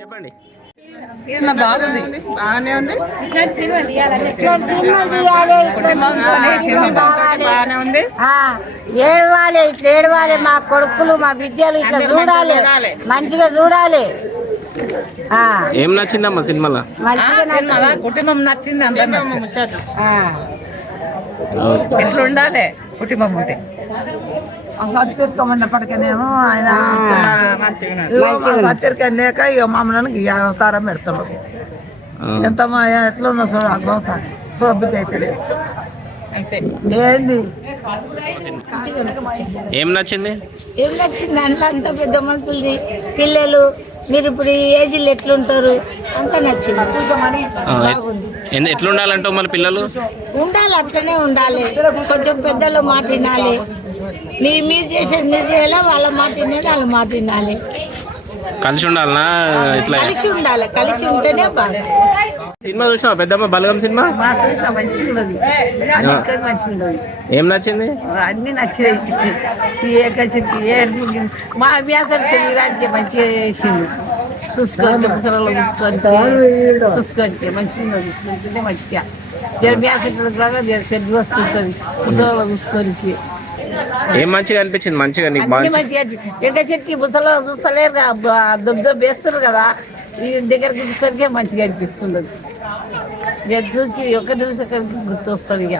చెప్పండి. బాగుంది, బాగానే ఉంది. బాగానే ఉంది. ఏడవాలి, ఇట్లా ఏడవాలి. మా కొడుకులు మా విద్యలు ఇట్లా చూడాలి, మంచిగా చూడాలి. ఏం నచ్చిందమ్మా సినిమాలో? కుటుంబం నచ్చింది, అందరు నచ్చింది. ఎట్లా ఉండాలి కుటుంబం ఉంటే. సత్యకమన్నప్పటికేనేమో ఆయన సత్యరికం లేక ఇక మమ్మల్ని అవతారం పెడుతున్నాం. ఎంత ఎట్లా ఉన్నా చూడబుద్ధి అయితే లేదు. ఏంది ఏం నచ్చింది? ఏం నచ్చింది? అందులో అంత పెద్ద మనుషులది పిల్లలు, మీరు ఇప్పుడు ఈ ఏజ్లో ఎట్లుంటారు అంత నచ్చింది. బాగుంది. ఎట్లా ఉండాలంటావు మరి పిల్లలు? ఉండాలి, అట్లనే ఉండాలి. కొంచెం పెద్దలు మాట వినాలి. మీరు చేసేది మీరు చేయాలి, వాళ్ళ మాట వినేది వాళ్ళ మాట వినాలి. కలిసి ఉండాలనా? ఇట్లా కలిసి ఉండాలి, కలిసి ఉంటేనే బాగా. సినిమా చూసినావా పెద్దమ్మ? బలగం సినిమా చూసినా మంచిగా ఉన్నది, అన్నిటికీ మంచిగా ఉన్నది. ఏం నచ్చింది? అన్ని నచ్చినాయి. ఈ ఏకశక్తి మా వ్యాసాలు తెలియడానికి మంచిగా చేసింది. చూసుకోండి, ముసలలో చూసుకోండి మంచిగా ఉన్నది. మంచిగా వ్యాసంగా తెలివి వస్తుంటుంది ముసలలో చూసుకోనికి. ఏం మంచిగా అనిపించింది? మంచిగా నీకు మంచిగా ఏకశక్తి ముసలలో చూస్తలేరు కదా, దెబ్బ వేస్తారు కదా, ఈ దగ్గర చూసుకోనికే మంచిగా అనిపిస్తుంది. చూసి ఒకటి చూసి ఒకరికి గుర్తొస్తుంది ఇక.